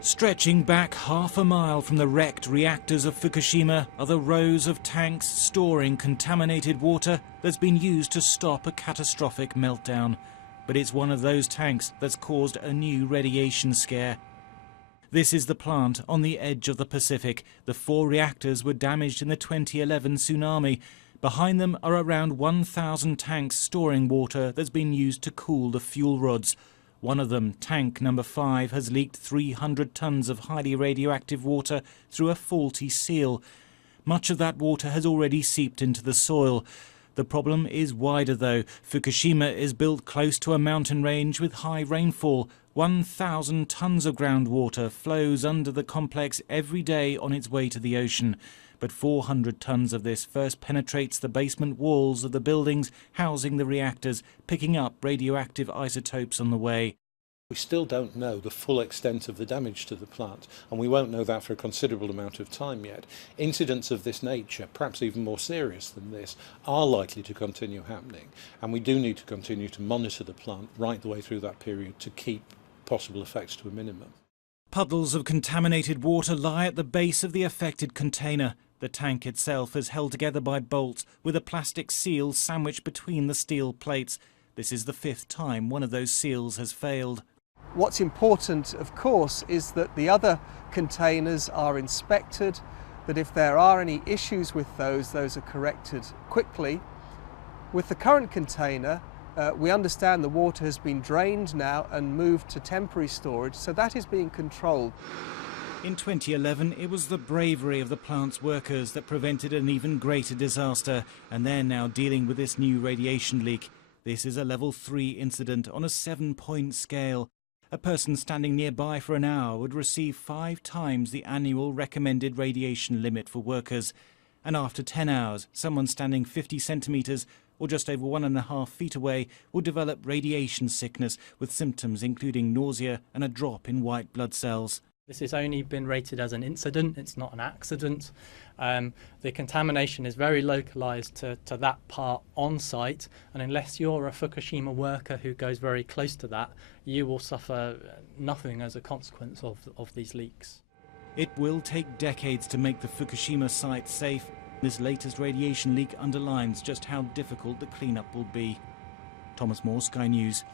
Stretching back half a mile from the wrecked reactors of Fukushima are the rows of tanks storing contaminated water that's been used to stop a catastrophic meltdown. But it's one of those tanks that's caused a new radiation scare. This is the plant on the edge of the Pacific. The 4 reactors were damaged in the 2011 tsunami. Behind them are around 1,000 tanks storing water that's been used to cool the fuel rods. One of them, tank number 5, has leaked 300 tons of highly radioactive water through a faulty seal. Much of that water has already seeped into the soil. The problem is wider though. Fukushima is built close to a mountain range with high rainfall. 1,000 tons of groundwater flows under the complex every day on its way to the ocean. But 400 tons of this first penetrates the basement walls of the buildings housing the reactors, picking up radioactive isotopes on the way. We still don't know the full extent of the damage to the plant, and we won't know that for a considerable amount of time yet. Incidents of this nature, perhaps even more serious than this, are likely to continue happening, and we do need to continue to monitor the plant right the way through that period to keep possible effects to a minimum. Puddles of contaminated water lie at the base of the affected container. The tank itself is held together by bolts with a plastic seal sandwiched between the steel plates. This is the 5th time one of those seals has failed. What's important, of course, is that the other containers are inspected, that if there are any issues with those are corrected quickly. With the current container, we understand the water has been drained now and moved to temporary storage, so that is being controlled. In 2011, it was the bravery of the plant's workers that prevented an even greater disaster, and they're now dealing with this new radiation leak. This is a level 3 incident on a 7-point scale. A person standing nearby for an hour would receive 5 times the annual recommended radiation limit for workers. And after 10 hours, someone standing 50 centimetres or just over 1.5 feet away will develop radiation sickness with symptoms including nausea and a drop in white blood cells. This has only been rated as an incident, it's not an accident. The contamination is very localised to that part on site, and unless you're a Fukushima worker who goes very close to that, you will suffer nothing as a consequence of these leaks. It will take decades to make the Fukushima site safe. This latest radiation leak underlines just how difficult the cleanup will be. Thomas Moore, Sky News.